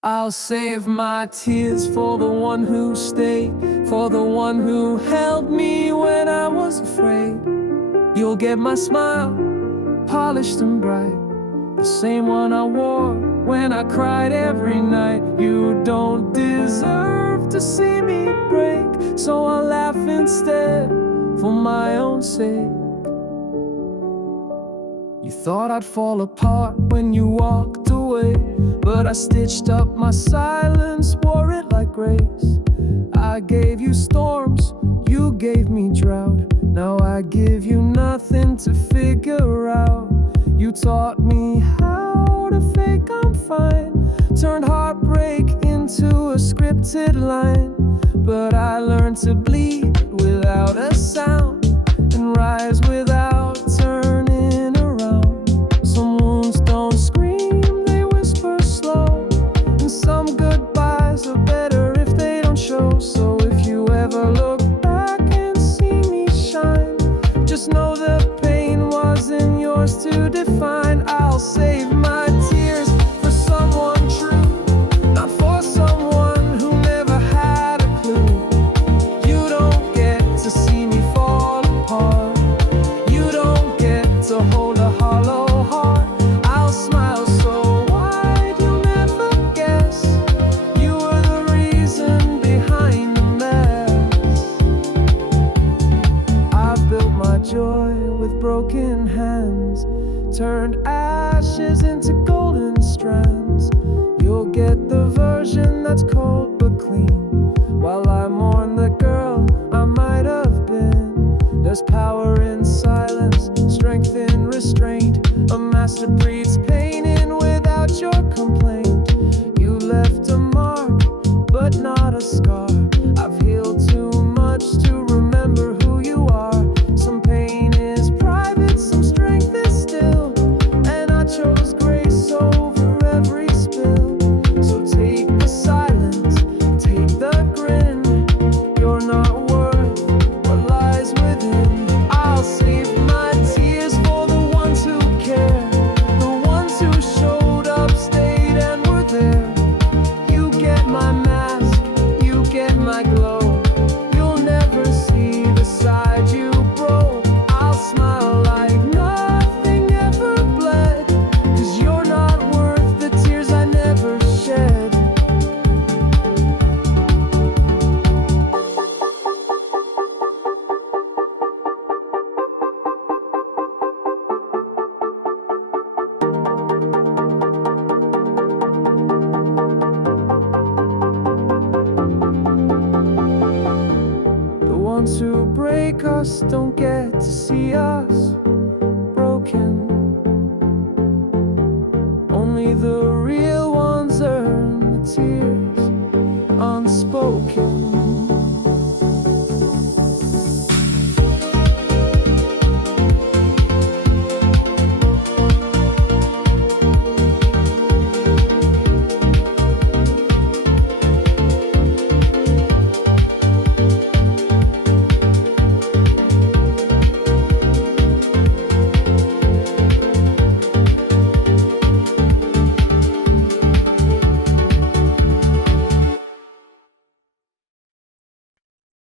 I'll save my tears for the one who stayed, for the one who held me when I was afraid. You'll get my smile, polished and bright, the same one I wore when I cried every night. You don't deserve to see me break, so I'll laugh instead for my own sake. You thought I'd fall apart when you walked away, but I stitched up my silence, wore it like grace. I gave you storms, you gave me drought. Now I give you nothing to figure out. You taught me how to fake I'm fine, turned heartbreak into a scripted line. But I learned to bleed without a sound and rise without turning around. Some wounds don't scream, they whisper slow, and some goodbyes are better if they don't show. So if you ever look back and see me shine, just know the pain wasn't yours to define. I'll save my tears for someone true, not for someone who never had a clue. You don't get to see me fall apart, you don't get to hold a hollow heart. I'll smile so wide you'll never guess, you were the reason behind the mess. I've built my joy with broken hands, turned ashes into golden strands. You'll get the version that's cold but clean, while I mourn the girl I might have been. There's power in silence, strength in restraint. A master breeds pain in without your complaint. You left a mark, but not a scar. I've healed too much to remember who you are. Some pain is private, some strength is still, and I chose grace over every spill. So take the silence, take the grin. You're not worth what lies within. I'll save my tears for the ones who care, the ones who showed up, stayed, and were there. You get my mask, you get my glow. You'll never see the side you broke. I'll smile like nothing ever bled, 'cause you're not worth the tears I never shed. The ones who break us don't get to see us broken. Only the real ones earn the tears unspoken.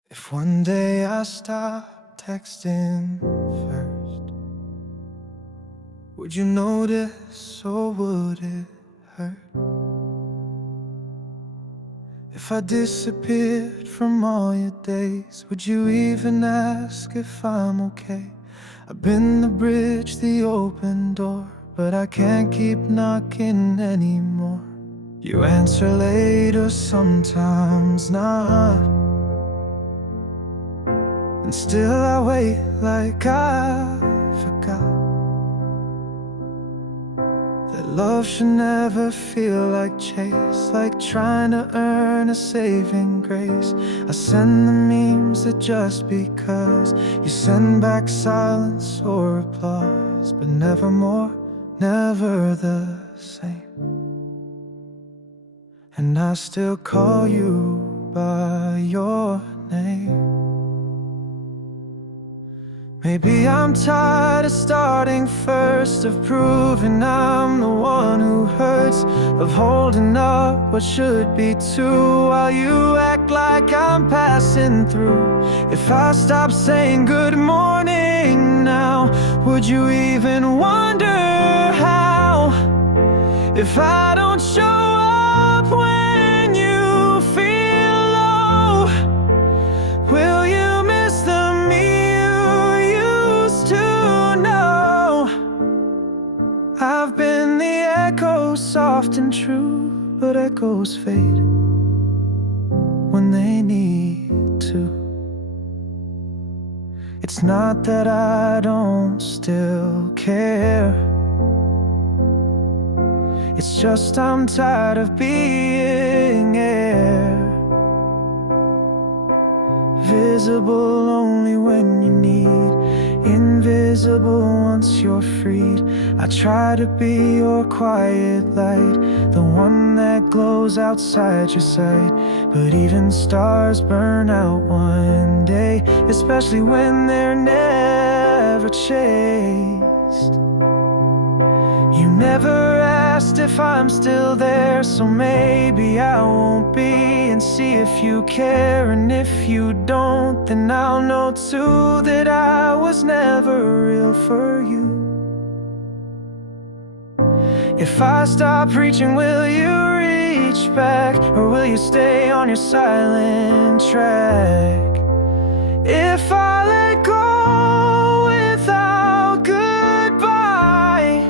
If one day I stop texting first, would you notice or would it hurt? If I disappeared from all your days, would you even ask if I'm okay? I've been the bridge, the open door, but I can't keep knocking anymore. You answer later, sometimes not, and still I wait like I forgot that love should never feel like chase, like trying to earn a saving grace. I send the memes that just because you send back silence or applause, but never more, never the same. And I still call you by your name. Maybe I'm tired of starting first, of proving I'm the one who hurts, of holding up what should be two while you act like I'm passing through. If I stop saying good morning now, would you even wonder how? If I don't show up when you feel low, will you miss the me you used to know? I've been the echo, soft and true, but echoes fade when they need to. It's not that I don't still care, it's just I'm tired of being air, visible only when you need, invisible once you're freed. I try to be your quiet light, the one that glows outside your sight. But even stars burn out one day, especially when they're never chased. You never asked if I'm still there, so maybe I won't be, and see if you care. And if you don't, then I'll know too that I was never real for you. If I stop reaching, will you reach back, or will you stay on your silent track? If I let go without goodbye,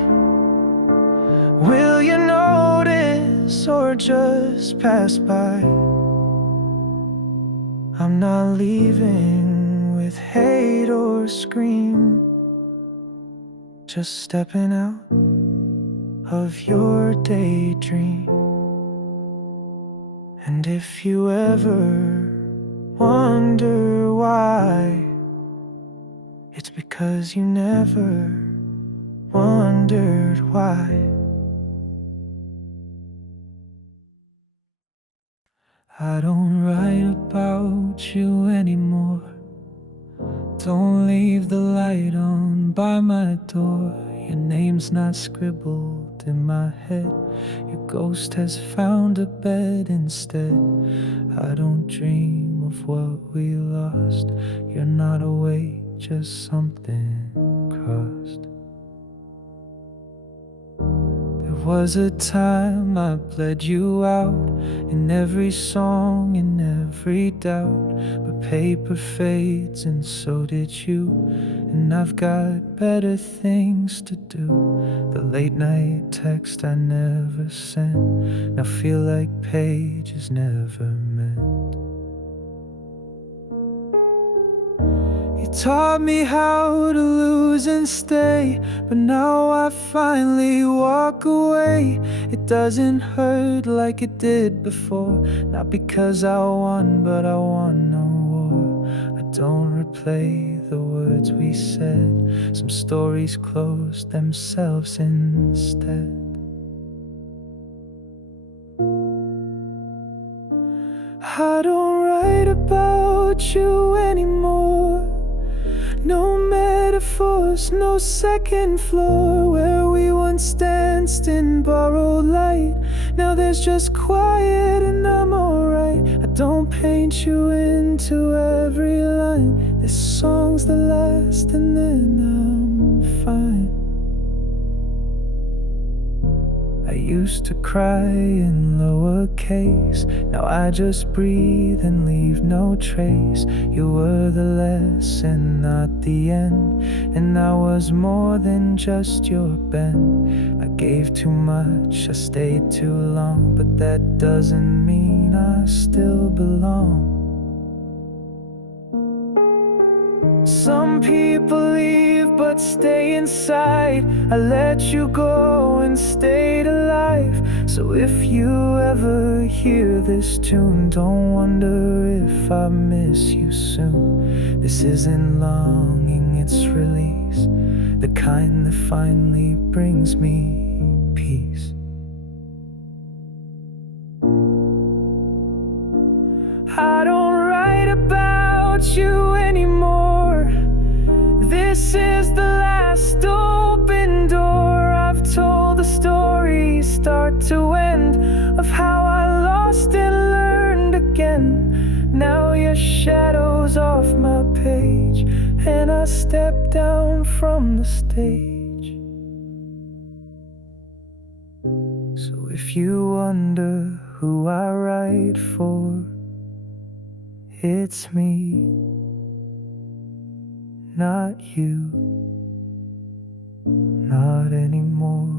will you notice or just pass by? I'm not leaving with hate or scream, just stepping out of your daydream. And if you ever wonder why, it's because you never wondered why. I don't write about you anymore. Don't leave the light on by my door. Your name's not scribbled in my head. Your ghost has found a bed instead. I don't dream of what we lost. You're not awake, just something crossed. There was a time I bled you out, in every song, in every doubt. But paper fades and so did you, and I've got better things to do. The late night text I never sent now feel like pages never meant. You taught me how to lose and stay, but now I finally walk away. It doesn't hurt like it did before, not because I won, but I won no war. I don't replay the words we said, some stories close themselves instead. I don't write about you anymore. No metaphors, no second floor. Where we once danced in borrowed light, now there's just quiet and I'm alright. I don't paint you into every line. This song's the last and then I'm fine. I used to cry in lowercase, now I just breathe and leave no trace. You were the lesson, not the end, and I was more than just your bend. I gave too much, I stayed too long, but that doesn't mean I still belong. Some people leave but stay inside. I let you go and stayed alive. So if you ever hear this tune, don't wonder if I miss you soon. This isn't longing, it's release, the kind that finally brings me peace. I don't write about you anymore. This is the last open door. I've told the story, start to end, of how I lost and learned again. Now your shadow's off my page, and I step down from the stage. So if you wonder who I write for, it's me, not you, not anymore.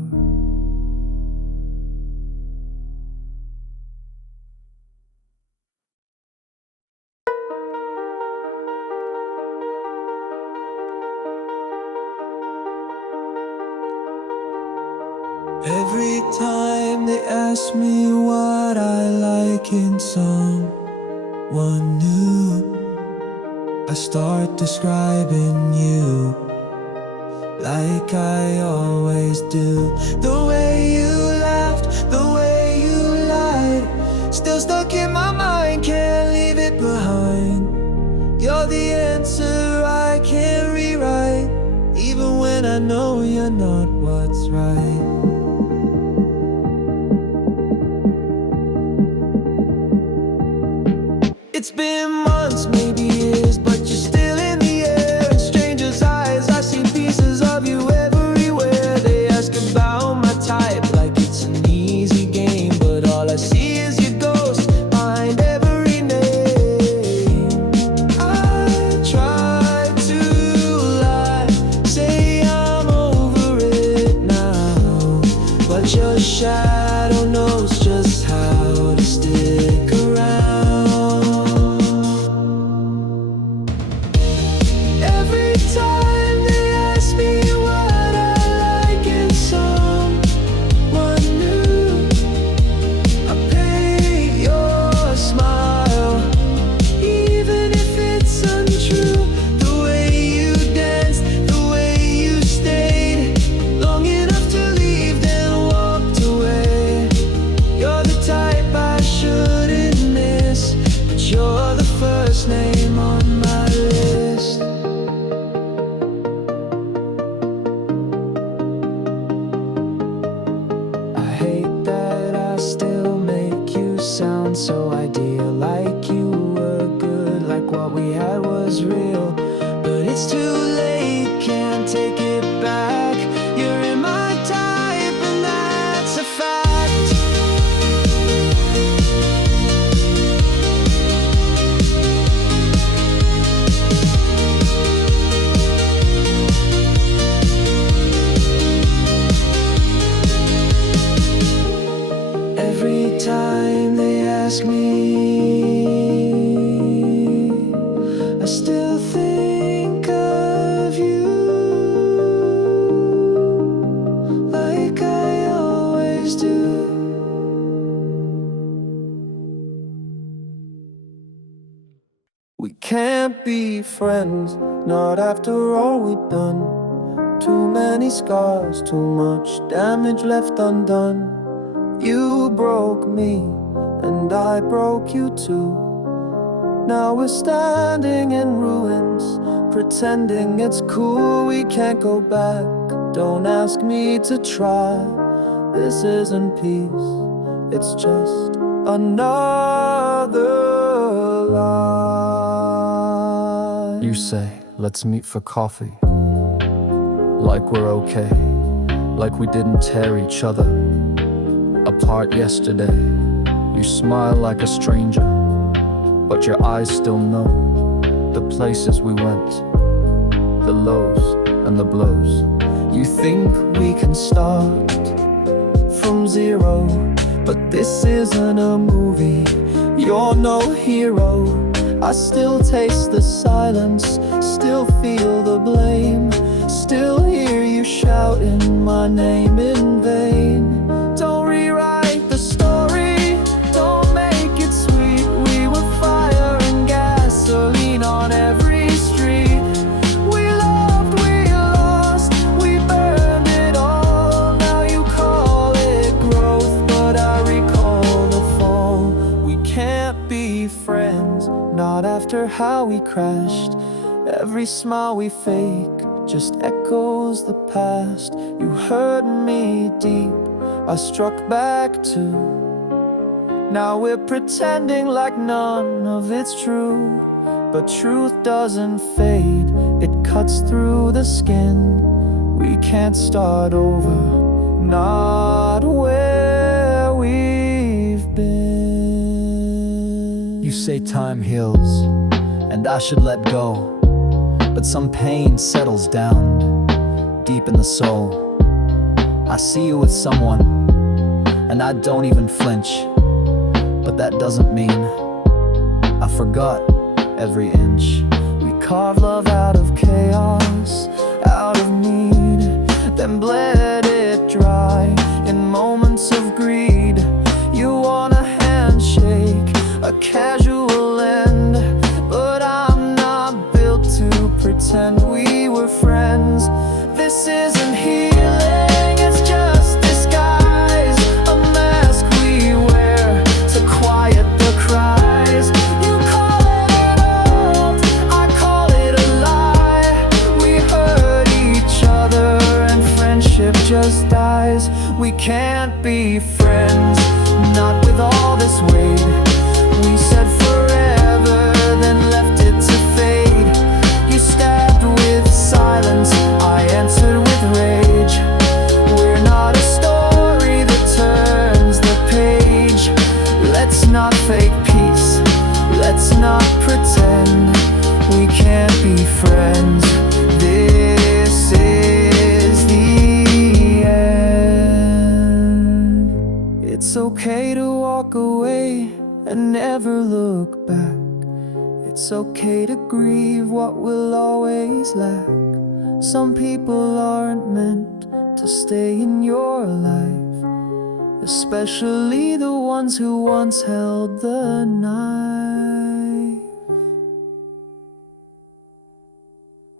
Every time they ask me what I like in someone new, I start describing you like I always do. The way you laughed, the way you lied, still stuck in my mind, can't leave it behind. You're the answer I can't rewrite, even when I know you're not what's right. It's been months, maybe years, but you're still in the air. In strangers' eyes, I see pieces of you everywhere. They ask about my type like it's an easy game, but all I see is your ghost behind every name. I try to lie, say I'm over it now, but your shadow knows just how to stick around. So ideal, like you were good, like what we had was real. But it's too late, can't take it back. You're in my type, and that's a fact. Every time they ask me, I still think of you like I always do. We can't be friends, not after all we've done. Too many scars, too much damage left undone. You broke me, and I broke you too. Now we're standing in ruins, pretending it's cool. We can't go back, don't ask me to try. This isn't peace, it's just another lie. You say, let's meet for coffee, like we're okay, like we didn't tear each other apart yesterday. You smile like a stranger, but your eyes still know the places we went, the lows and the blows. You think we can start from zero, but this isn't a movie. You're no hero. I still taste the silence, still feel the blame, still hear you shouting my name in vain. Don't rewrite the story, don't make it sweet. We were fire and gasoline on every street. We loved, we lost, we burned it all. Now you call it growth, but I recall the fall. We can't be friends, not after how we crashed. Every smile we fake just echoes the past. You hurt me deep, I struck back too. Now we're pretending like none of it's true. But truth doesn't fade, it cuts through the skin. We can't start over, not where we've been. You say time heals, and I should let go. But some pain settles down, deep in the soul. I see you with someone, and I don't even flinch. But that doesn't mean I forgot every inch. We carved love out of chaos, out of need, then bled it dry in moments of greed. You want a handshake, a casual end, but I'm not built to pretend we were friends. This isn't healing, it's just disguise, a mask we wear to quiet the cries. You call it old, I call it a lie. We hurt each other and friendship just dies. We can't be friends, not with all this weight. We said forever, then left it to fade. You stabbed with silence, I answered with rage. We're not a story that turns the page. Let's not fake peace, let's not pretend we can't be friends. This is the end. It's okay to walk away and never look back. It's okay to grieve what will always lack. Some people aren't meant to stay in your life, especially the ones who once held the knife.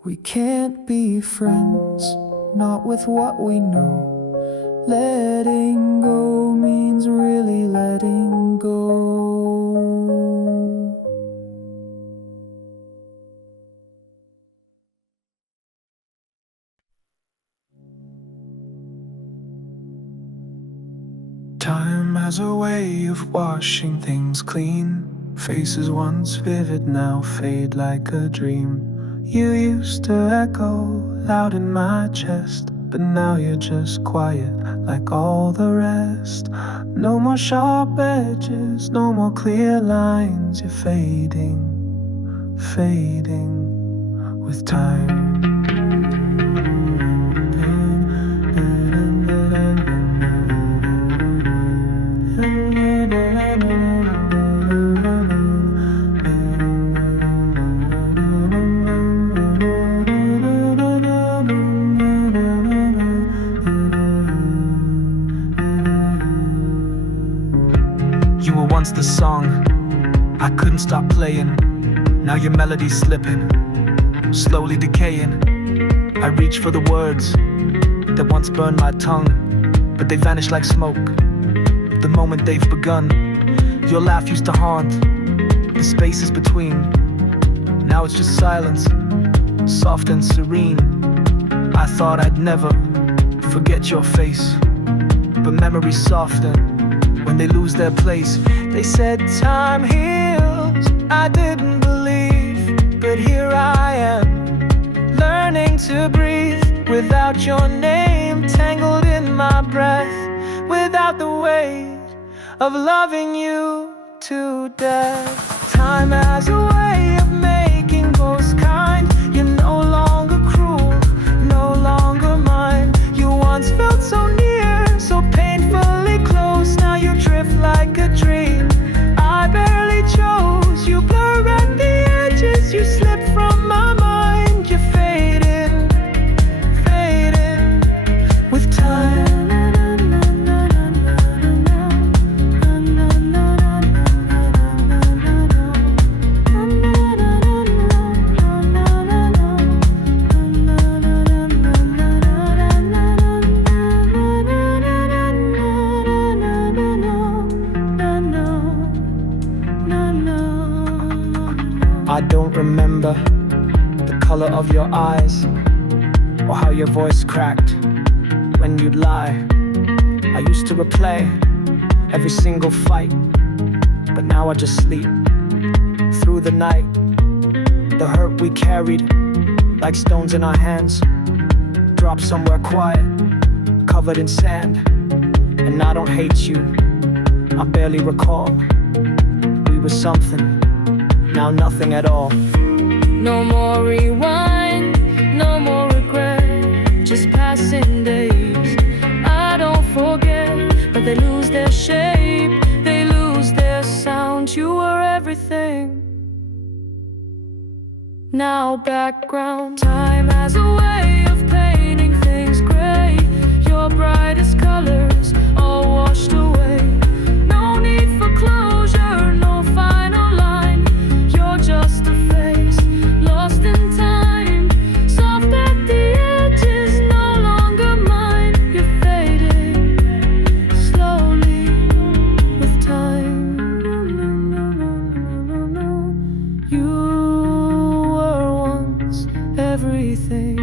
We can't be friends, not with what we know. Letting go means really letting go. Time has a way of washing things clean. Faces once vivid now fade like a dream. You used to echo loud in my chest, but now you're just quiet like all the rest. No more sharp edges, no more clear lines. You're fading, fading with time. You were once the song I couldn't stop playing. Now your melody's slipping, slowly decaying. I reach for the words that once burned my tongue, but they vanish like smoke the moment they've begun. Your laugh used to haunt the spaces between. Now it's just silence, soft and serene. I thought I'd never forget your face, but memories soften when they lose their place. They said time heals, I didn't believe, but here I am, learning to breathe without your name tangled in my breath, without the weight of loving you to death. Time has a way of making both kind. You're no longer cruel, no longer mine. You once felt so near, so painfully close. Now you drift like a dream I barely chose. You blur at the edges, you slip from my mind. You're fading, fading with time. I don't remember the color of your eyes, or how your voice cracked when you'd lie. I used to replay every single fight, but now I just sleep through the night. The hurt we carried, like stones in our hands, drop somewhere quiet, covered in sand. And I don't hate you, I barely recall. We were something, now nothing at all. No more rewind, no more regret, just passing days. I don't forget, but they lose their shape, they lose their sound. You were everything, now background. Time has a way of painting things gray. Your brightest colors all washed away. No need for closure, no final line. You're just a face lost in time, soft at the edges, no longer mine. You're fading slowly with time. You were once everything,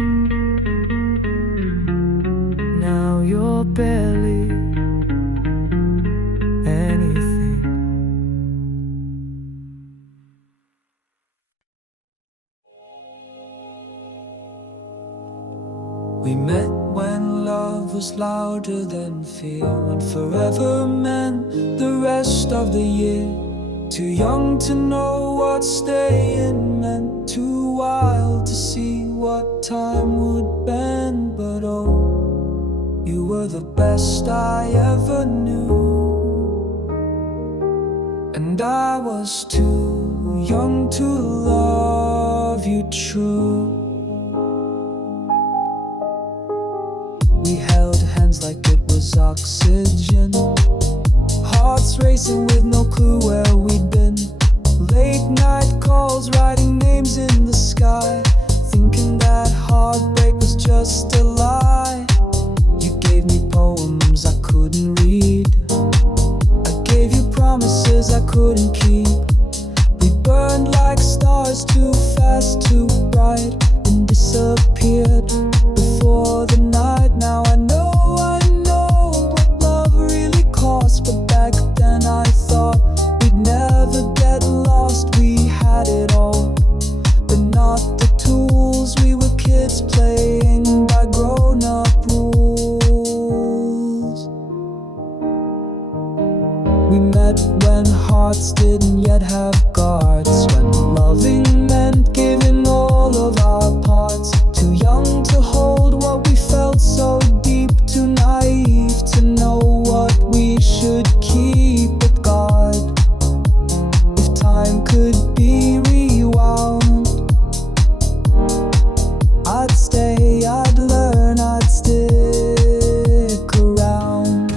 now you're barely anything. We met when love was louder than fear, and forever meant the rest of the year. Too young to know what staying meant, too wild to see what time would bend. But oh, you were the best I ever knew, and I was too young to love you true. We held hands like it was oxygen, hearts racing with no clue where we'd been. Late night calls, writing names in the sky, thinking that heartbreak was just a lie. You gave me poems I couldn't read, I gave you promises I couldn't keep. We burned like stars, too fast, too bright, and disappeared before the night. Now I know what love really costs, but back then I thought we'd never get lost. We had it all, but not the tools. We were kids playing by grown-up rules. We met when hearts didn't yet have guards, when loving meant giving all of our parts. Too young to hold what we felt so deep, too naive to know what we should keep. But God, if time could be rewound, I'd stay, I'd learn, I'd stick around.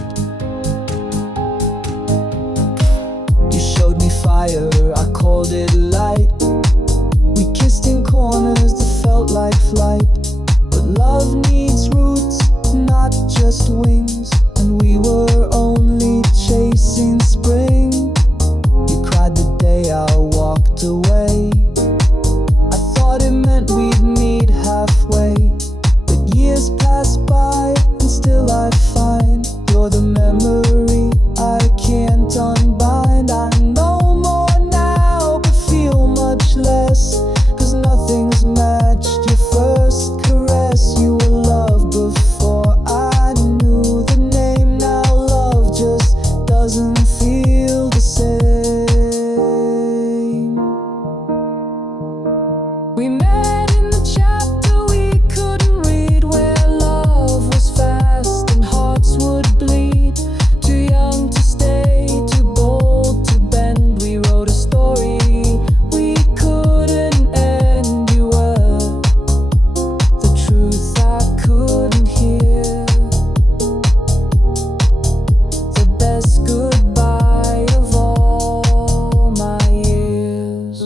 You showed me fire, I called it light. We kissed in corners that felt like flight. But love needs roots, not just wings, and we were only chasing spring. You cried the day I walked away, I thought it meant we'd meet halfway. But years pass by and still I find you're the memory I can't unbind. I know more now, but feel much less, 'cause nothing's matched your first caress. You were love before I knew the name. Now love just doesn't feel the same. We met in the chapter we couldn't read, where love was fast and hearts would bleed. Too young to stay, too bold to bend. We wrote a story we couldn't end. You were the truth I couldn't hear, the best goodbye of all my years.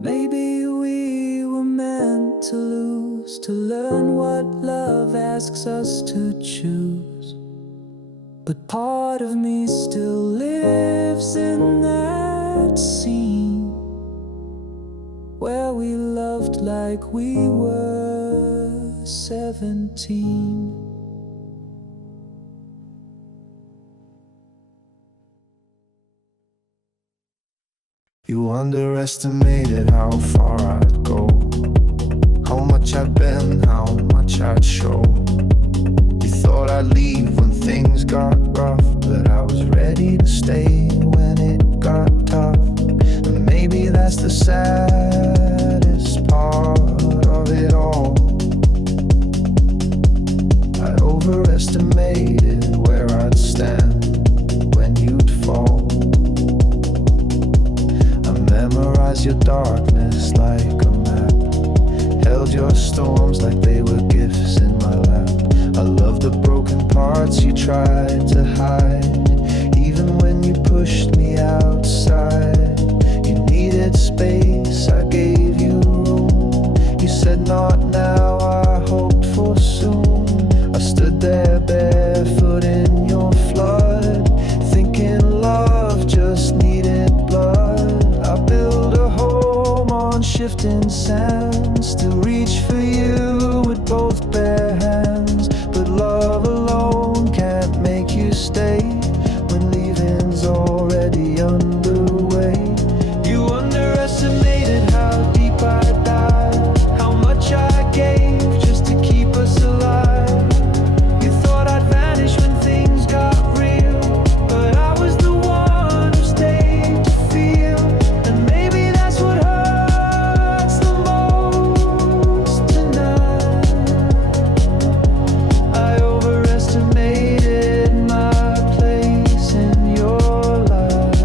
Maybe we were meant to lose, to learn what love asks us to choose. But part of me still lives in that scene, where we loved like we were 17. You underestimated how far I'd go, how much I'd bend, how much I'd show. You thought I'd leave when things got rough, but I was ready to stay when it got tough. And maybe that's the saddest part of it all. I overestimated where I'd stand when you'd fall. Memorized your darkness like a map, held your storms like they were gifts in my lap. I love the broken parts you tried to hide, even when you pushed me outside. You needed space, I gave you room. You said not now, I hoped for soon. I stood there barefoot in your flood, thinking love just needed blood. I build a home on shifting sands to reach for you with both bare hands. But love alone can't make you stay when leaving's already underway. You underestimated how deep I dive, how much I gave just to keep us alive. You thought I'd vanish when things got real, but I was the one who stayed to feel. And maybe that's what hurts the most tonight. I overestimated my place in your life.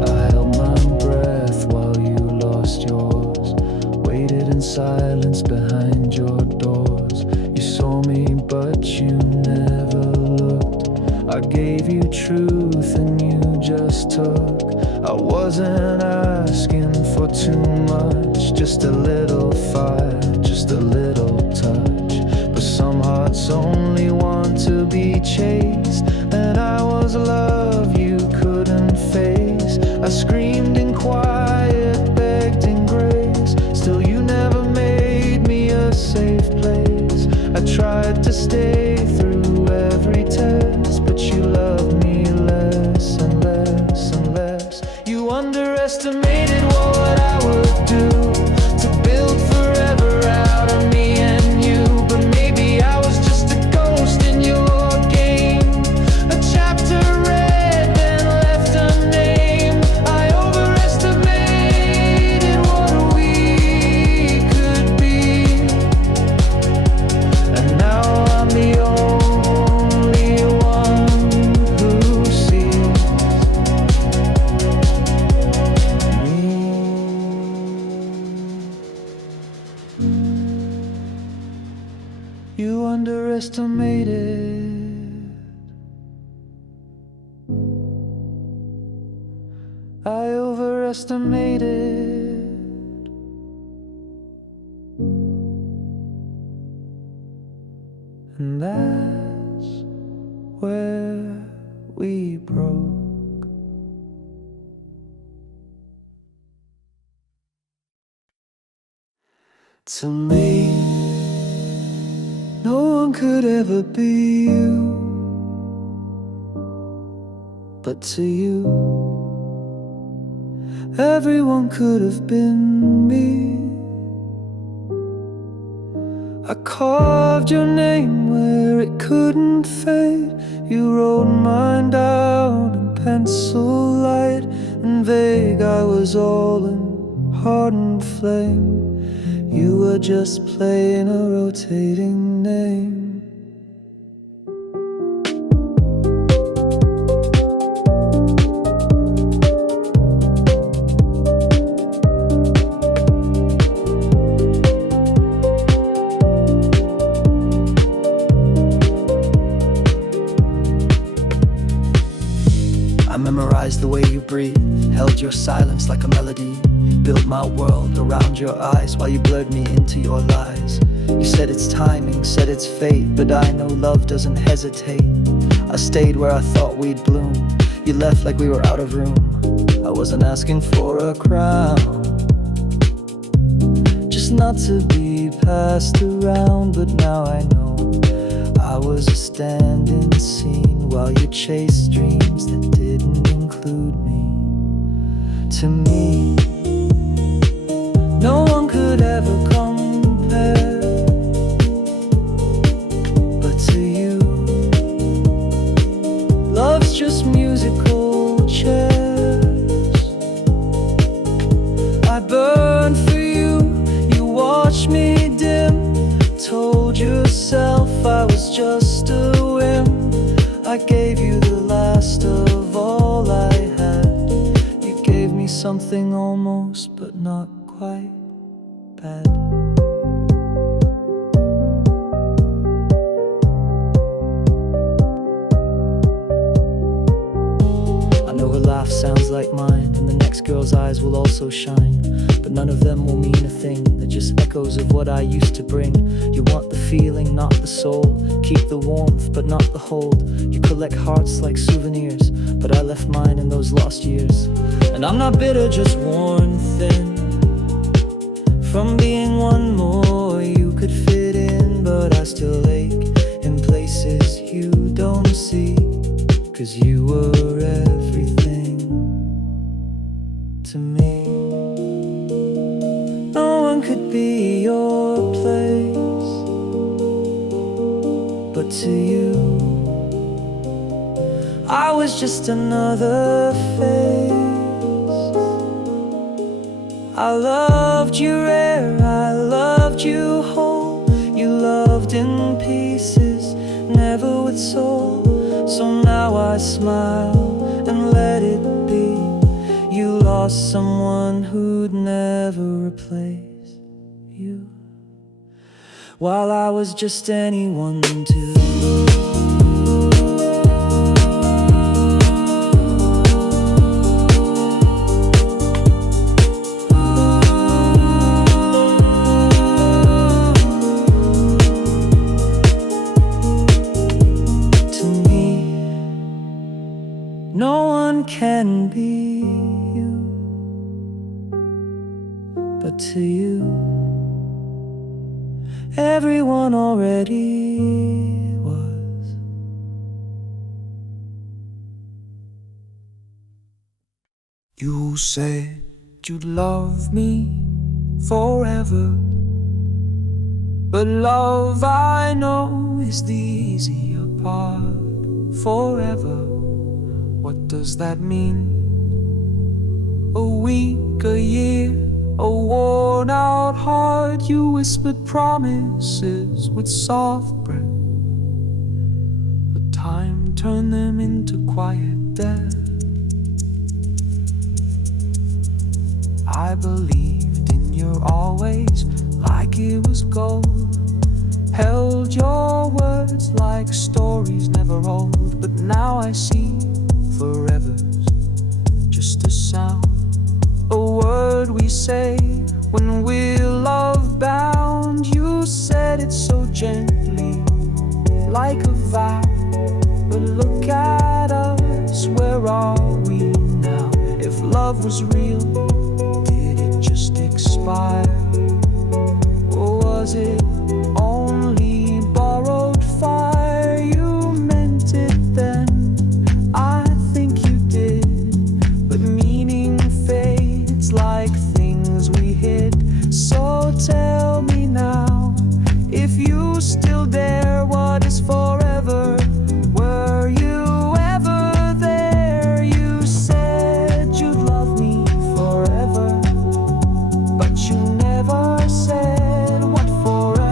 I held my breath while you lost yours, waited in silence behind your doors. You saw me but you never looked. I gave you truth and you just took. I wasn't asking for too much, just a little fire, just a little touch. But some hearts only want to be chased, and I was love you couldn't face. I screamed in quiet, begged in grace, still you never made me a safe place. I tried to stay through every test, but you loved me less and less and less. You underestimated what I would do to build forever out of me and you. But maybe I was just a ghost in your game, a chapter read then left unnamed. I overestimated what we could be, and now I'm the only one who sees me. You underestimated. I overestimated. And that's where we broke. To me, no one could ever be you, but to you, everyone could have been me. I carved your name where it couldn't fade. You wrote mine down in pencil light and vague. I was all in hardened flame. You were just playing a rotating name. I memorized the way you breathe, held your silence like a melody, built my world around your eyes while you blurred me into your lies. You said it's timing, said it's fate, but I know love doesn't hesitate. I stayed where I thought we'd bloom. You left like we were out of room. I wasn't asking for a crown, used not to be passed around, but now I know I was a stand-in scene while you chased dreams that didn't include me. To me, no one could ever compare, but to you, love's just musical chairs. I burned for you, you watched me dim, told yourself I was just a whim. I gave you the last of all I had. You gave me something almost but not quite bad. I know her laugh sounds like mine, and the next girl's eyes will also shine, but none of them will mean a thing. They're just echoes of what I used to bring. You want the feeling, not the soul. Keep the warmth, but not the hold. You collect hearts like souvenirs, but I left mine in those lost years. And I'm not bitter, just worn thin from being one more you could fit in, but I still ache in places you don't see, 'cause you were everything to me. No one could be your place, but to you, I was just another face. I loved you rare, I loved you whole. You loved in pieces, never with soul. So now I smile and let it be. You lost someone who'd never replace you, while I was just anyone too. No one can be you, but to you, everyone already was. You said you'd love me forever, but love I know is the easier part. Forever, what does that mean? A week, a year, a worn out heart. You whispered promises with soft breath, but time turned them into quiet death. I believed in your always like it was gold, held your words like stories never old. But now I see forever's just a sound, a word we say when we're love bound. You said it so gently, like a vow, but look at us, where are we now? If love was real, did it just expire? Or was it only borrowed fire? You meant it then, I think you did, but meaning fades like things we hid. So tell me now, if you still dare, what is forever? Were you ever there? You said you'd love me forever, but you never said what forever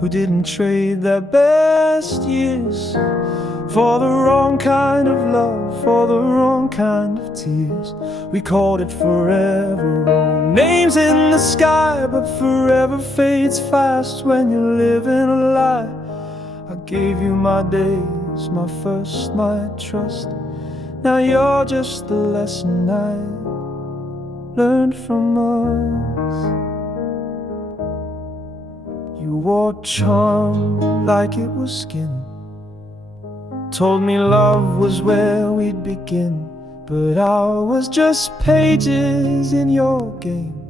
who didn't trade their best years for the wrong kind of love, for the wrong kind of tears. We called it forever, wrote names in the sky, but forever fades fast when you're living a lie. I gave you my days, my first, my trust. Now you're just the lesson I learned from us. You wore charm like it was skin, told me love was where we'd begin, but I was just pages in your game,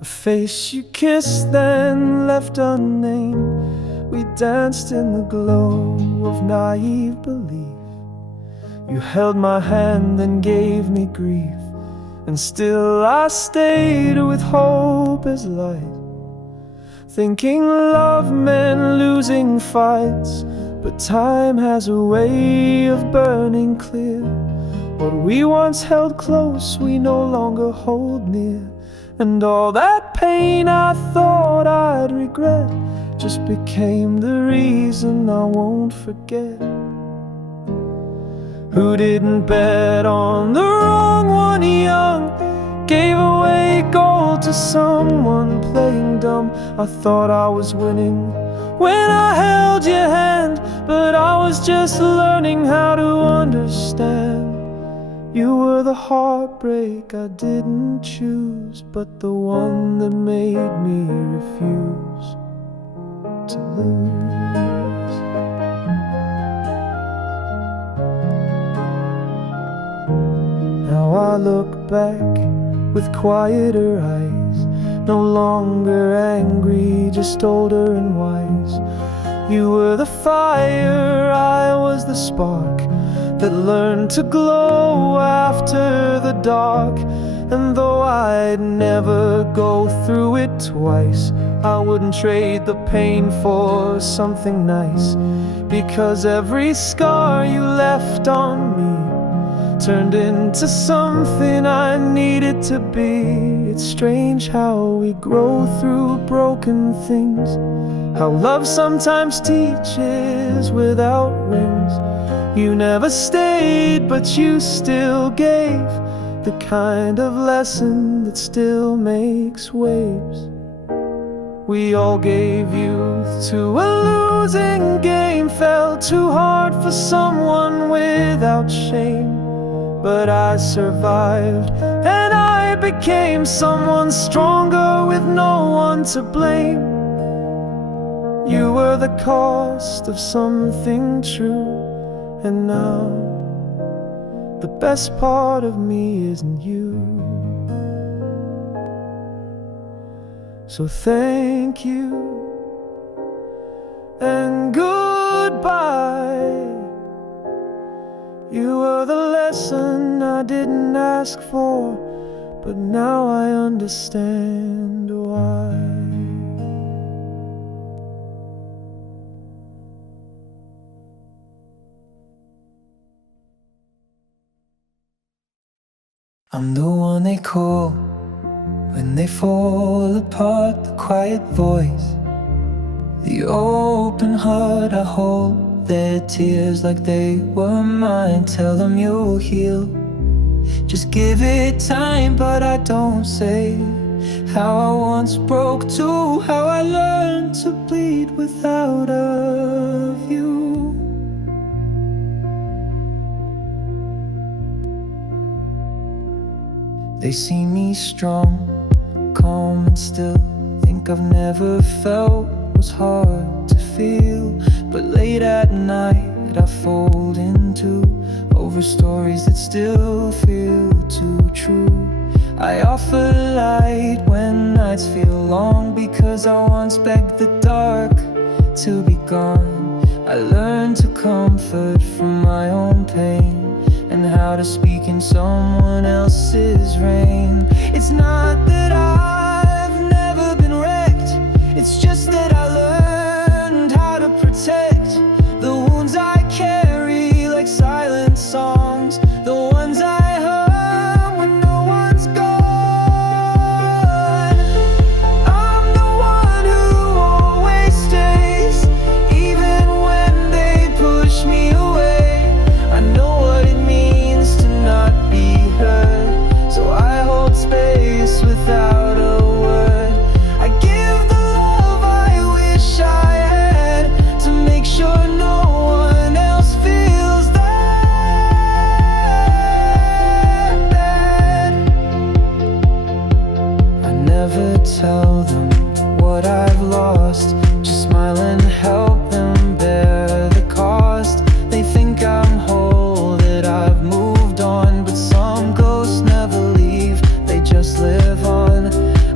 a face you kissed then left unnamed. We danced in the glow of naive belief. You held my hand and gave me grief, and still I stayed with hope as light, thinking love meant losing fights. But time has a way of burning clear. What we once held close, we no longer hold near. And all that pain I thought I'd regret just became the reason I won't forget. Who didn't bet on the wrong one young, gave away gold to someone playing dumb. I thought I was winning when I held your hand, but I was just learning how to understand. You were the heartbreak I didn't choose, but the one that made me refuse to lose. Now I look back with quieter eyes, no longer angry, just older and wise. You were the fire, I was the spark that learned to glow after the dark. And though I'd never go through it twice, I wouldn't trade the pain for something nice, because every scar you left on me turned into something I needed to be. It's strange how we grow through broken things, how love sometimes teaches without wings. You never stayed, but you still gave the kind of lesson that still makes waves. We all gave youth to a losing game, felt too hard for someone without shame. But I survived, and I became someone stronger with no one to blame. You were the cost of something true, and now the best part of me isn't you. So thank you and goodbye. You were the lesson I didn't ask for, but now I understand why. I'm the one they call when they fall apart, the quiet voice, the open heart I hold. Their tears like they were mine, tell them you'll heal. Just give it time, but I don't say how I once broke too, how I learned to bleed without a view. They see me strong, calm and still, think I've never felt was hard to feel. But late at night I fold into over stories that still feel too true. I offer light when nights feel long, because I once begged the dark to be gone. I learned to comfort from my own pain, and how to speak in someone else's rain. It's not that I've never been wrecked, it's just that I learned how to protect the wounds I carry like silent songs, the ones I hum when no one's gone. I'm the one who always stays tell them what I've lost. Just smile and help them bear the cost. They think I'm whole, that I've moved on, but some ghosts never leave, they just live on.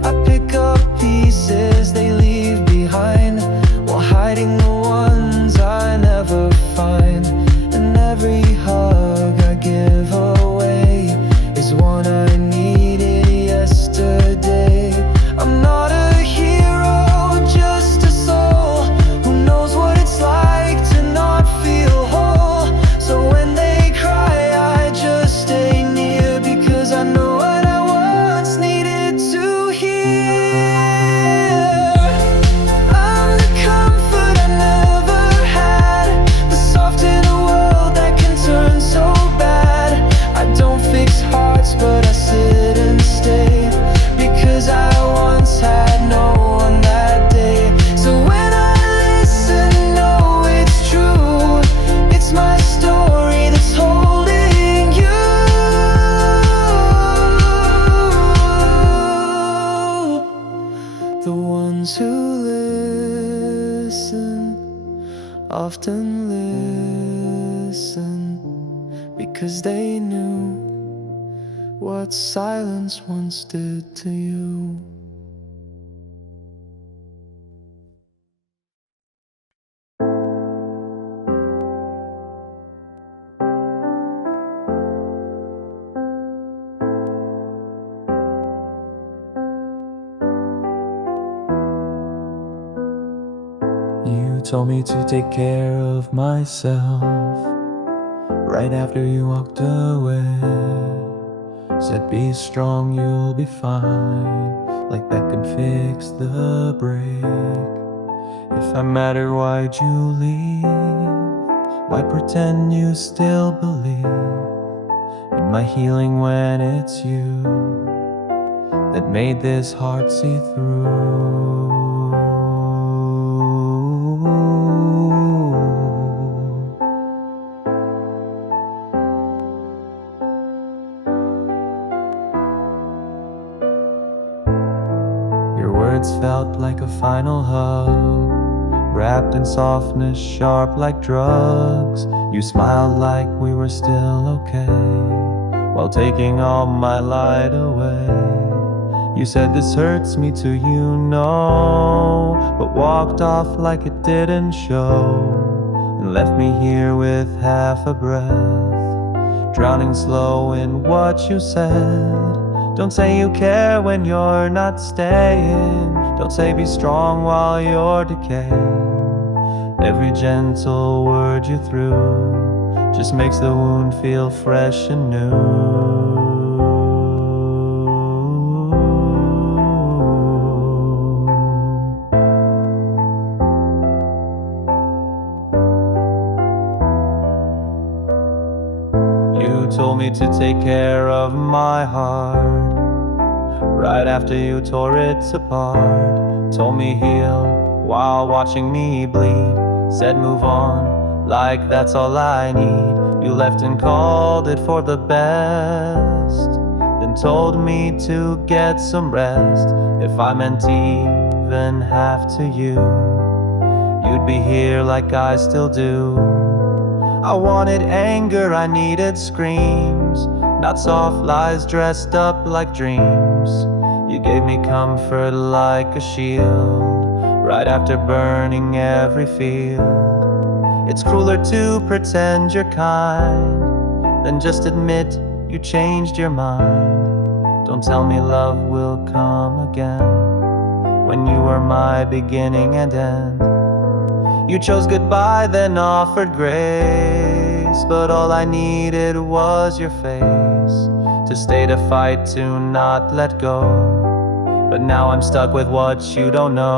I pick up pieces they leave behind, while hiding the ones I never find. And every hug I give away is one I needed yesterday. I'm not a hero, just a soul who knows what it's like to not feel whole. So when they cry, I just stay near, because I know what I once needed to hear. I'm the comfort I never had, the soft in a world that can turn so bad. I don't fix hearts, but I sit and stay, because I once had no one that day. So when I listen, know it's true, it's my story that's holding you. The ones who listen often listen because they knew what silence once did to you. You told me to take care of myself right after you walked away. Said be strong, you'll be fine, like that could fix the break. If I matter, why'd you leave? Why pretend you still believe in my healing when it's you that made this heart see through? Your words felt like a final hug, wrapped in softness, sharp like drugs. You smiled like we were still okay, while taking all my light away. You said this hurts me too, you know, but walked off like it didn't show, and left me here with half a breath, drowning slow in what you said. Don't say you care when you're not staying. Don't say be strong while you're decaying. Every gentle word you threw just makes the wound feel fresh and new. You told me to take care of my heart right after you tore it apart. Told me heal while watching me bleed. Said move on like that's all I need. You left and called it for the best, then told me to get some rest. If I meant even half to you, you'd be here like I still do. I wanted anger, I needed screams, not soft lies dressed up like dreams. You gave me comfort like a shield, right after burning every field. It's crueler to pretend you're kind than just admit you changed your mind. Don't tell me love will come again when you were my beginning and end. You chose goodbye, then offered grace, but all I needed was your face to stay, to fight, to not let go. But now I'm stuck with what you don't know.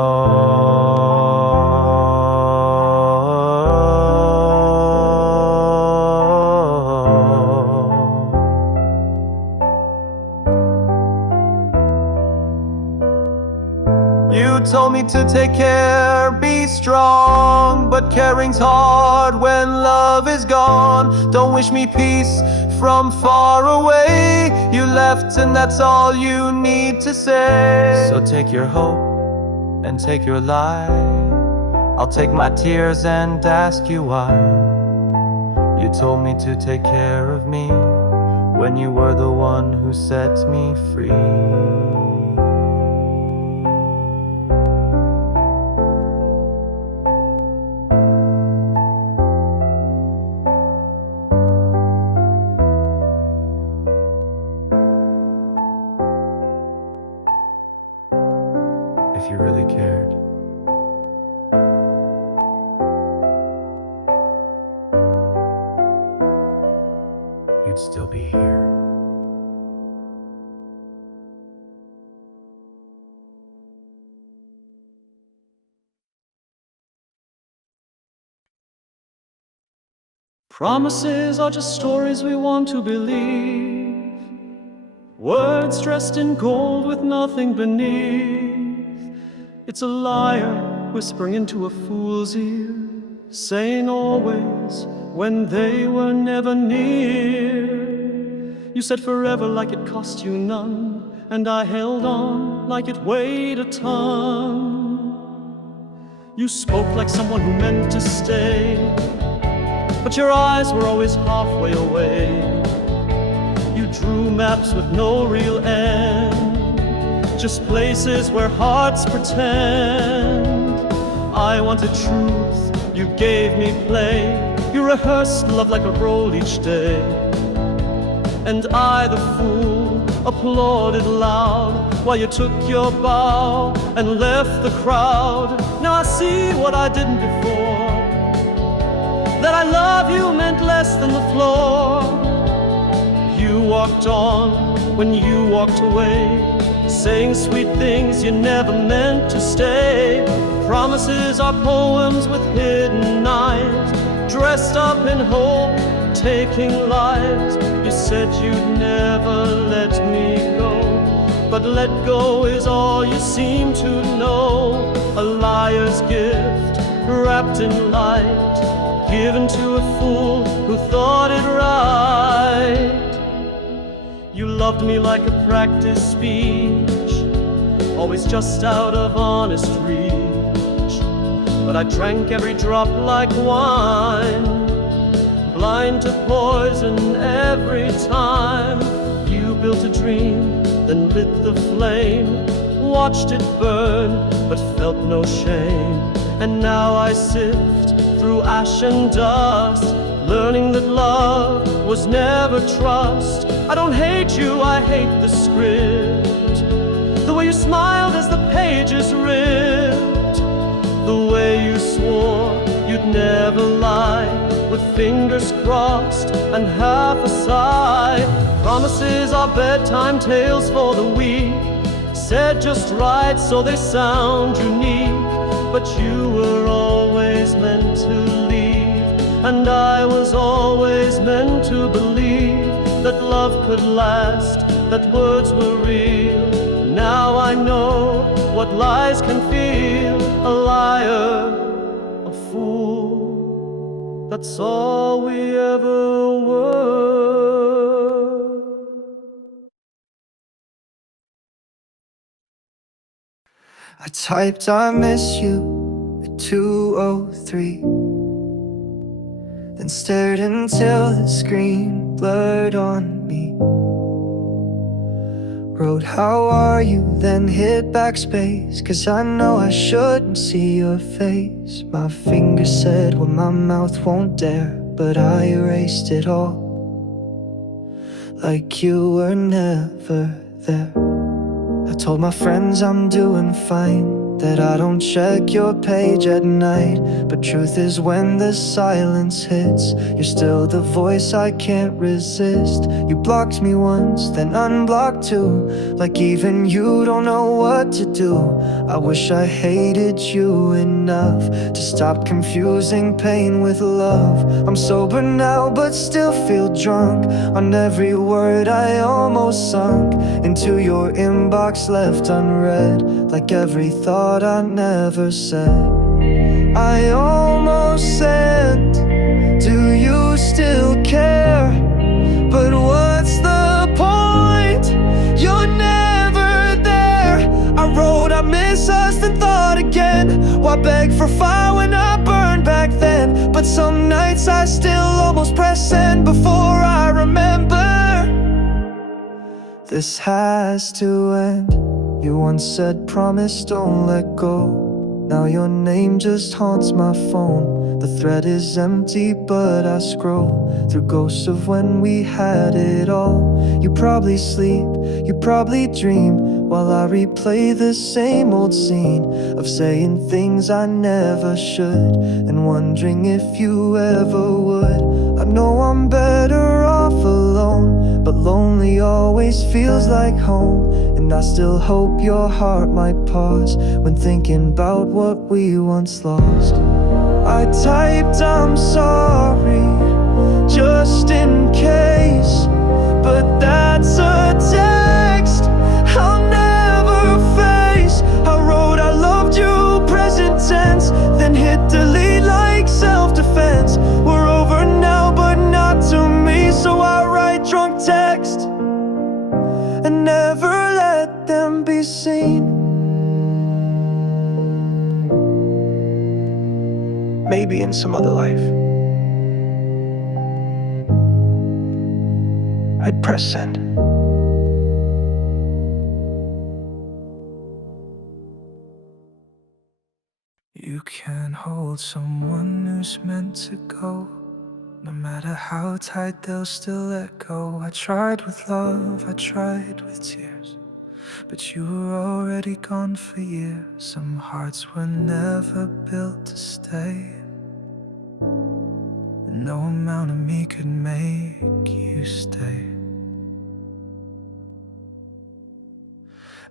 You told me to take care, be strong, but caring's hard when love is gone. Don't wish me peace from far away. You left and that's all you need to say. So take your hope and take your lie. I'll take my tears and ask you why. You told me to take care of me when you were the one who set me free. If you really cared, you'd still be here. Promises are just stories we want to believe, words dressed in gold with nothing beneath. It's a liar whispering into a fool's ear, saying always when they were never near. You said forever like it cost you none, and I held on like it weighed a ton. You spoke like someone who meant to stay, but your eyes were always halfway away. You drew maps with no real end, just places where hearts pretend. I wanted truth, you gave me play. You rehearsed love like a role each day, and I, the fool, applauded loud while you took your bow and left the crowd. Now I see what I didn't before, that I love you meant less than the floor. You walked on when you walked away, saying sweet things you never meant to stay. Promises are poems with hidden knives, dressed up in hope, taking lives. You said you'd never let me go, but let go is all you seem to know. A liar's gift wrapped in light, given to a fool who thought it right. You loved me like a practice speech, always just out of honest reach. But I drank every drop like wine, blind to poison every time. You built a dream, then lit the flame, watched it burn, but felt no shame. And now I sift through ash and dust, learning that love was never trust. I don't hate you, I hate the script, the way you smiled as the pages ripped, the way you swore you'd never lie, with fingers crossed and half a sigh. Promises are bedtime tales for the weak, said just right so they sound unique. But you were always meant to leave, and I was always meant to believe that love could last, that words were real. Now I know what lies can feel. A liar, a fool, that's all we ever were. I typed I miss you at 2:03, then stared until the screen blurred on me. Wrote how are you, then hit backspace, 'cause I know I shouldn't see your face. My finger said what my mouth won't dare, but I erased it all, like you were never there. I told my friends I'm doing fine, that I don't check your page at night. But truth is when the silence hits, you're still the voice I can't resist. You blocked me once, then unblocked too, like even you don't know what to do. I wish I hated you enough to stop confusing pain with love. I'm sober now but still feel drunk on every word I almost sunk into your inbox, left unread, like every thought I never said. I almost sent, do you still care? But what's the point? You're never there. I wrote, I miss us, then thought again. Why beg for fire when I burned back then? But some nights I still almost press send before I remember. This has to end. You once said promise, don't let go. Now your name just haunts my phone. The thread is empty, but I scroll through ghosts of when we had it all. You probably sleep, you probably dream, while I replay the same old scene of saying things I never should, and wondering if you ever would. I know I'm better off alone, but lonely always feels like home. And I still hope your heart might pause when thinking about what we once lost. I typed I'm sorry, just in case, but that's a text I'll never face. I wrote I loved you, present tense, then hit delete like self-defense. We're over now, but not to me, so I write drunk text and never let them be seen. Maybe in some other life I'd press send. You can't hold someone who's meant to go. No matter how tight, they'll still let go. I tried with love, I tried with tears, but you were already gone for years. Some hearts were never built to stay. No amount of me could make you stay.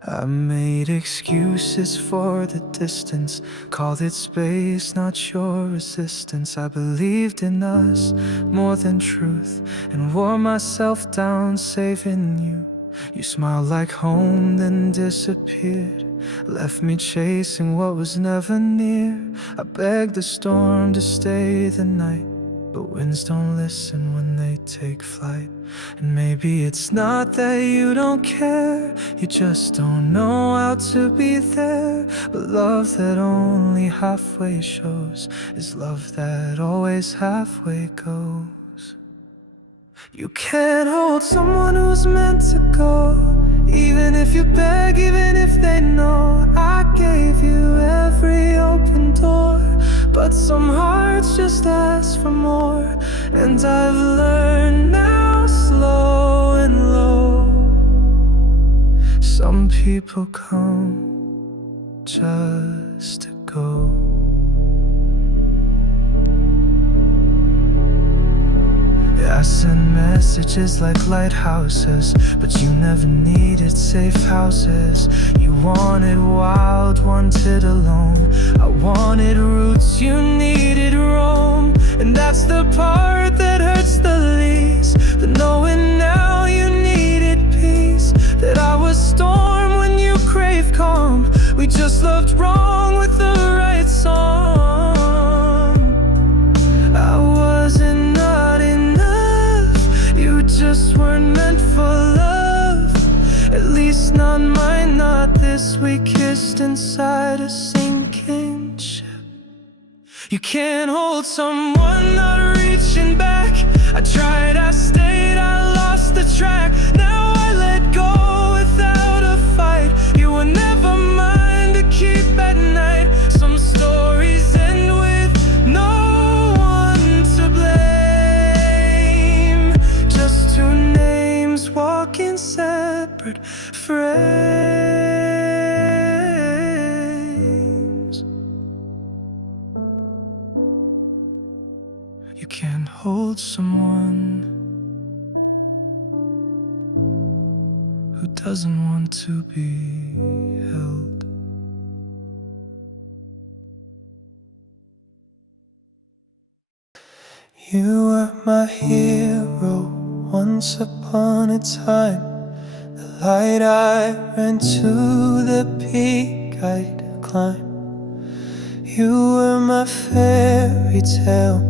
I made excuses for the distance, called it space, not your resistance. I believed in us more than truth, and wore myself down saving you. You smiled like home, then disappeared, left me chasing what was never near. I begged the storm to stay the night, but winds don't listen when they take flight. And maybe it's not that you don't care, you just don't know how to be there. But love that only halfway shows is love that always halfway goes. You can't hold someone who's meant to go, even if you beg, even if they know. I gave you every open door, but some hearts just ask for more. And I've learned now, slow and low, some people come just to go. I send messages like lighthouses, but you never needed safe houses. You wanted wild, wanted alone. I wanted roots, you needed roam. And that's the part that hurts the least, the knowing now you needed peace, that I was storm when you craved calm. We just loved wrong with the right song. I wasn't not enough, you just weren't meant for love. At least not mine, not this. We kissed inside a sinking ship. You can't hold someone not reaching back. I tried, I stayed, I lost the track. Now I let go without a fight. You were never mine to keep at night. Some stories end with no one to blame, just two names walking separate frames. You can't hold someone who doesn't want to be held. You were my hero once upon a time, the light I ran to, the peak I'd climb. You were my fairy tale,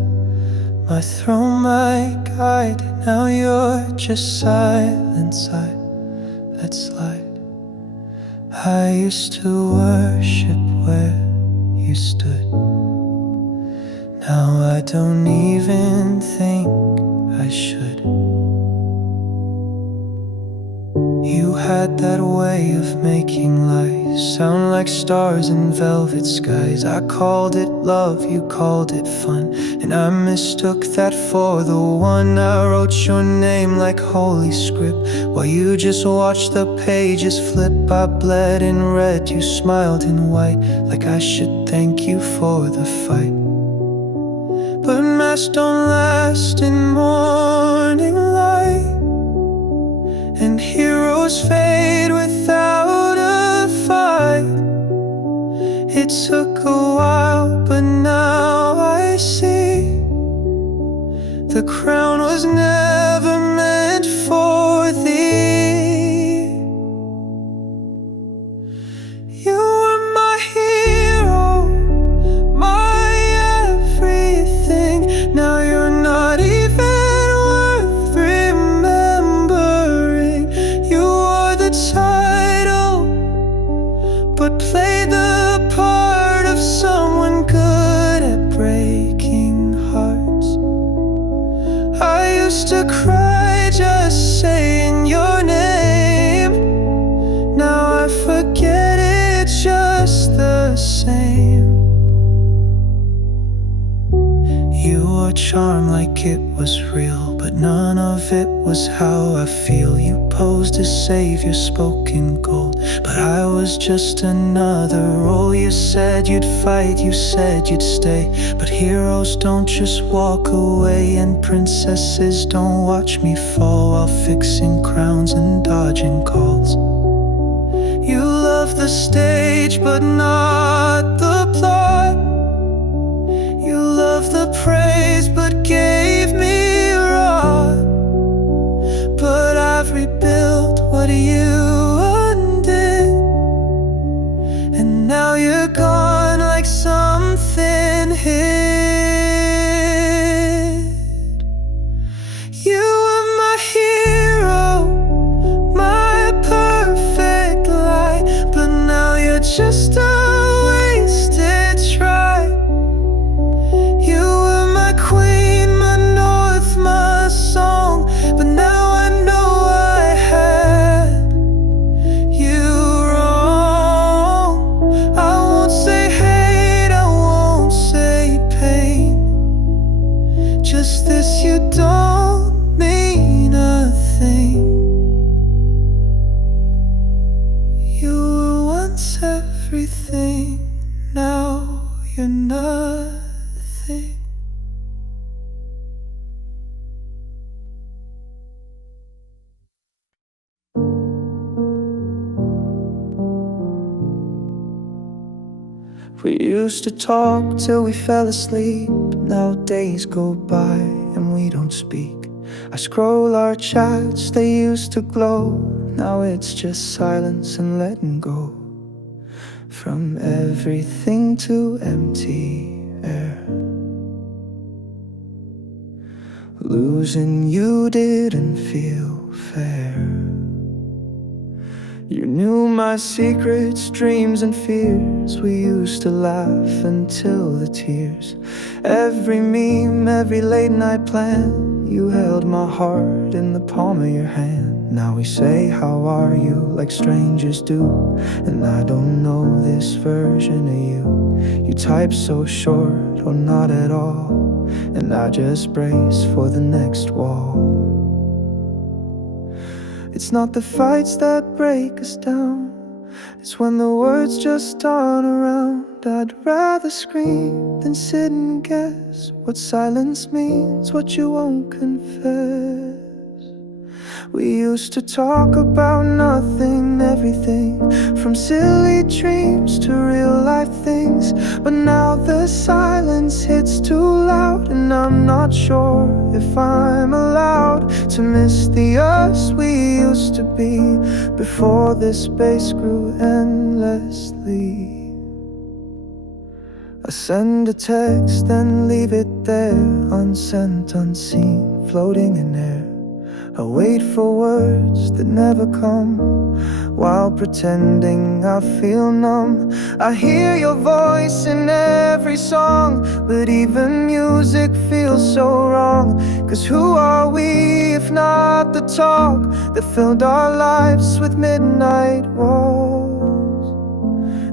my throne, my guide. Now you're just silence, let slide. I used to worship where you stood. Now I don't even think I should. You had that way of making lies sound like stars in velvet skies. I called it love, you called it fun, and I mistook that for the one. I wrote your name like holy script while you just watched the pages flip. I bled in red, you smiled in white, like I should thank you for the fight. But masks don't last in morning light, and heroes fade without a fight. It took a while, but now I see the crown was never meant for thee. You were my hero, my everything. Now you're not even worth remembering. You wore the title, but played the part of someone good at breaking hearts. I used to cry just saying your name. Now I forget it just the same. You wore charm like it was real, but none of it was how I feel. You posed as savior, spoke in gold, but I was just another role. You said you'd fight, you said you'd stay, but heroes don't just walk away, and princesses don't watch me fall while fixing crowns and dodging calls. You love the stage, but not the plot. You love the praise, but gave me raw. But I've rebuilt what you undid, and now you're gone like something hid. You were my hero, my perfect lie, but now you're just a wasted try. You were my queen, my north, my song, but now I know I had you wrong. I won't say hate, I won't say pain, just this: you don't mean a thing. You were once everything, now you're nothing. We used to talk till we fell asleep. Now days go by and we don't speak. I scroll our chats, they used to glow. Now it's just silence and letting go. From everything to empty air. Losing you didn't feel fair. You knew my secrets, dreams and fears. We used to laugh until the tears. Every meme, every late night plan, you held my heart in the palm of your hand. Now we say how are you like strangers do, and I don't know this version of you. You type so short or not at all, and I just brace for the next wall. It's not the fights that break us down, it's when the words just aren't around. I'd rather scream than sit and guess what silence means, what you won't confess. We used to talk about nothing, everything, from silly dreams to real life things. But now the silence hits too loud, and I'm not sure if I'm allowed to miss the us we used to be before this space grew endlessly I send a text, then leave it there, unsent, unseen, floating in air. I wait for words that never come, while pretending I feel numb. I hear your voice in every song, but even music feels so wrong. 'Cause who are we if not the talk that filled our lives with midnight walls?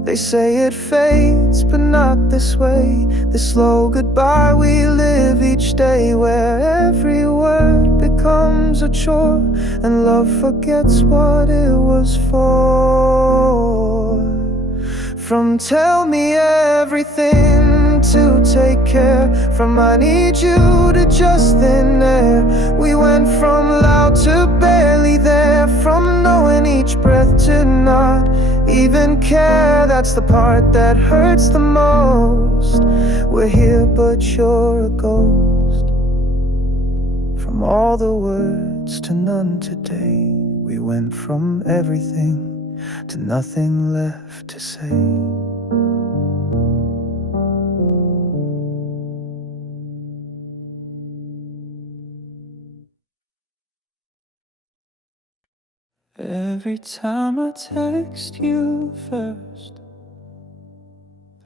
They say it fades, but not this way. This slow goodbye we live each day, where every word becomes a chore and love forgets what it was for. From tell me everything to take care, from I need you to just thin air. We went from loud to barely there, from knowing each breath to not even care. That's the part that hurts the most. We're here but you're a ghost. From all the words to none today, we went from everything to nothing left to say. Every time I text you first,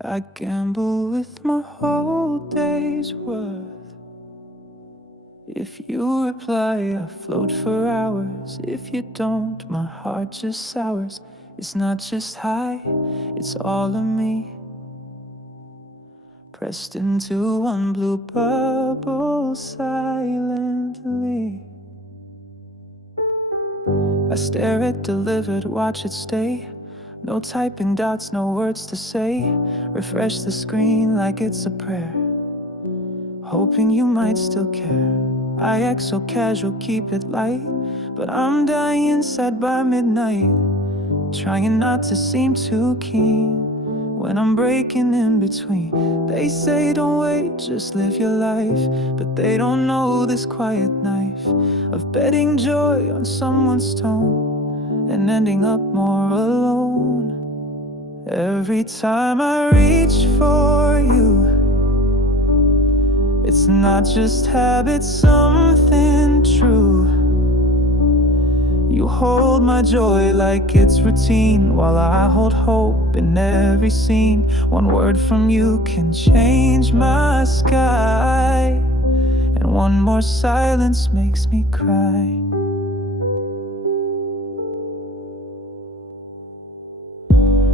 I gamble with my whole day's worth. If you reply, I float for hours. If you don't, my heart just sours. It's not just hi, it's all of me, pressed into one blue bubble silently. I stare at delivered, watch it stay. No typing dots, no words to say. Refresh the screen like it's a prayer, hoping you might still care. I act so casual, keep it light, but I'm dying inside by midnight, trying not to seem too keen when I'm breaking in between. They say don't wait, just live your life, but they don't know this quiet knife of betting joy on someone's tone and ending up more alone. Every time I reach for you, it's not just habit, something true. You hold my joy like it's routine, while I hold hope in every scene. One word from you can change my sky, and one more silence makes me cry.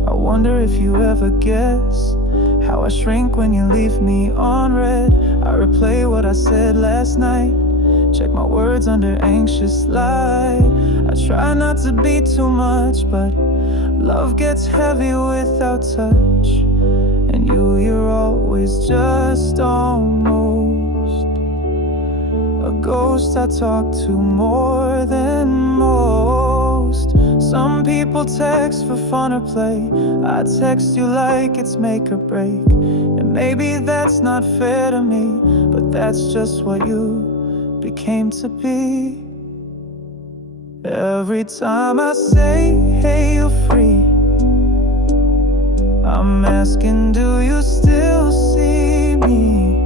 I wonder if you ever guess how I shrink when you leave me on red. I replay what I said last night, check my words under anxious light. I try not to be too much, but love gets heavy without touch. And you're always just almost a ghost I talk to more than most. Some people text for fun or play. I text you like it's make or break. And maybe that's not fair to me, but that's just what you became to be. Every time I say, hey, you're free, I'm asking, do you still see me?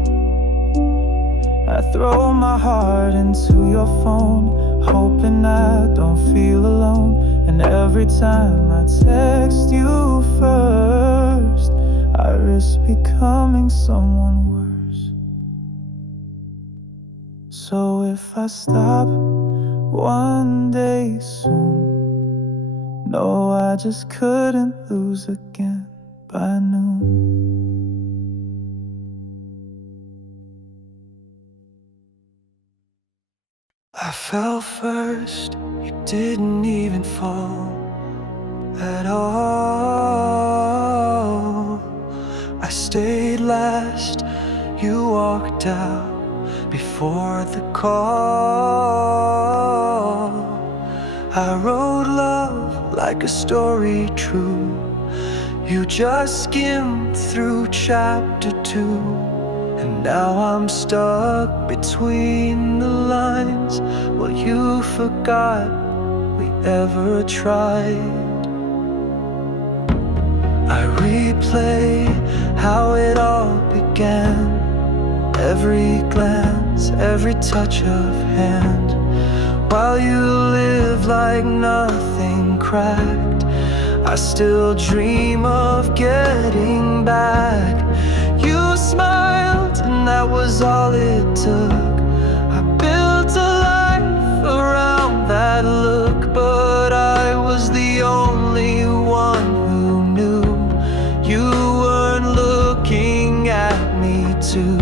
I throw my heart into your phone, hoping I don't feel alone. And every time I text you first, I risk becoming someone worse. So if I stop one day soon, no, I just couldn't lose again by noon. I fell first, you didn't even fall at all. I stayed last, you walked out before the call. I wrote love like a story true, you just skimmed through chapter 2. And now I'm stuck between the lines. Well, you forgot we ever tried. I replay how it all every glance, every touch of hand. While you live like nothing cracked, I still dream of getting back. You smiled and that was all it took. I built a life around that look, but I was the only one who knew you weren't looking at me too.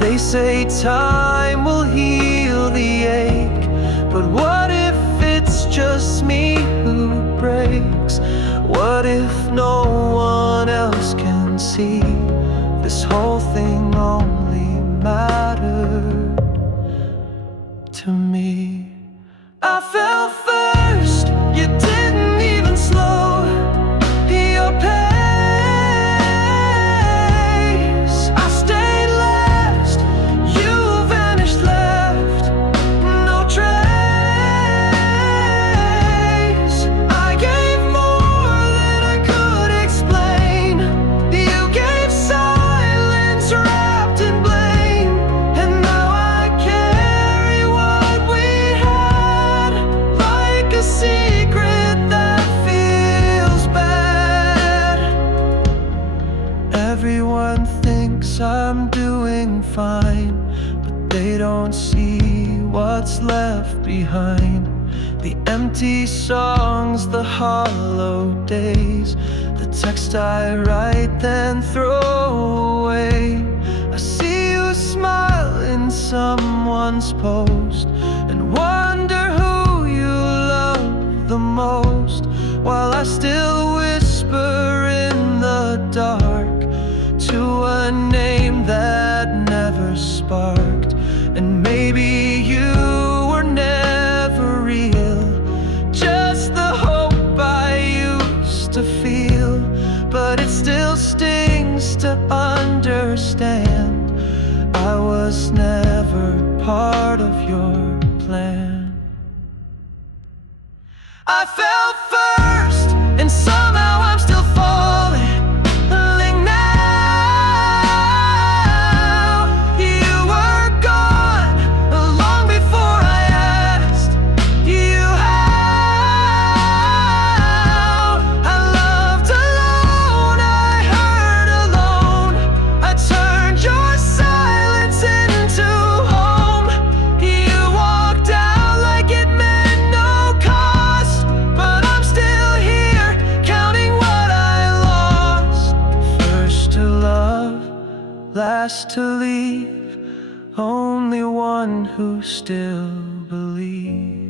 They say time will heal the ache, but what if it's just me who breaks? What if no one else can see this whole thing only mattered to me? I fell first, you didn't even slow your pace. I stayed last, you vanished, left no trace. I gave more than I could explain. You gave silence wrapped in blame, and now I carry what we had like a secret that feels bad. Everyone thinks I'm doing fine, but they don't see what's left behind. The empty songs, the hollow days, the text I write then throw away. I see you smile in someone's post and wonder who you love the most, while I still whisper in the dark to a name that never sparked. And maybe you were never real, just the hope I used to feel. But it still stings to understand I was never part of your plan. I fell first, and somehow I'm still falling now. You were gone long before I asked you how. I loved alone, I hurt alone. I turned your silence into home. You walked out like it meant no cost, but I'm still here counting what I lost. First to love, last to leave, only one who still believes.